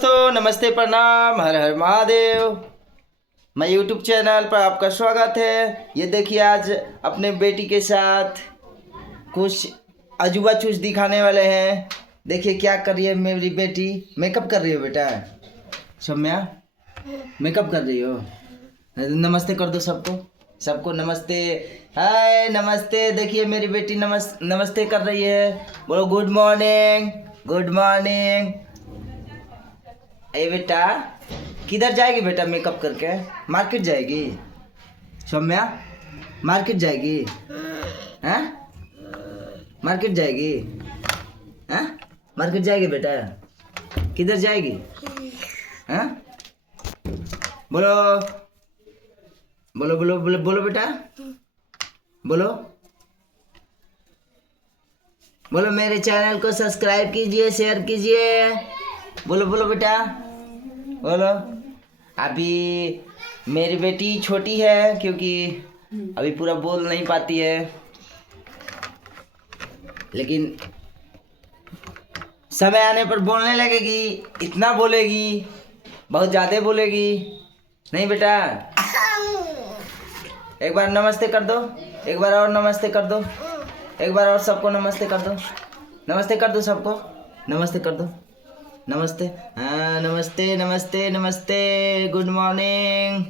दोस्तों नमस्ते, प्रणाम, हर हर महादेव। मैं यूट्यूब चैनल पर आपका स्वागत है। ये देखिए, आज अपने बेटी के साथ कुछ अजूबा चूज दिखाने वाले हैं। देखिए क्या कर रही है मेरी बेटी। मेकअप कर रही हो बेटा? सौम्या मेकअप कर रही हो? नमस्ते कर दो सबको, सबको नमस्ते। हाय नमस्ते। देखिए मेरी बेटी नमस्ते कर रही है। बोलो गुड मॉर्निंग, गुड मॉर्निंग। ए बेटा, किधर जाएगी बेटा मेकअप करके? मार्केट जाएगी? सौम्या मार्केट जाएगी? हैं? मार्केट जाएगी? हैं? मार्केट जाएगी बेटा? किधर जाएगी? हैं? बोलो बोलो बोलो बोलो बोलो बेटा, बोलो बोलो मेरे चैनल को सब्सक्राइब कीजिए, शेयर कीजिए। बोलो बोलो बेटा, बोलो। अभी मेरी बेटी छोटी है क्योंकि अभी पूरा बोल नहीं पाती है, लेकिन समय आने पर बोलने लगेगी। इतना बोलेगी, बहुत ज़्यादा बोलेगी। नहीं बेटा? एक बार नमस्ते कर दो, एक बार और नमस्ते कर दो, एक बार और सबको नमस्ते कर दो। नमस्ते कर दो सबको, नमस्ते कर दो, नमस्ते। हाँ नमस्ते नमस्ते नमस्ते, गुड मॉर्निंग।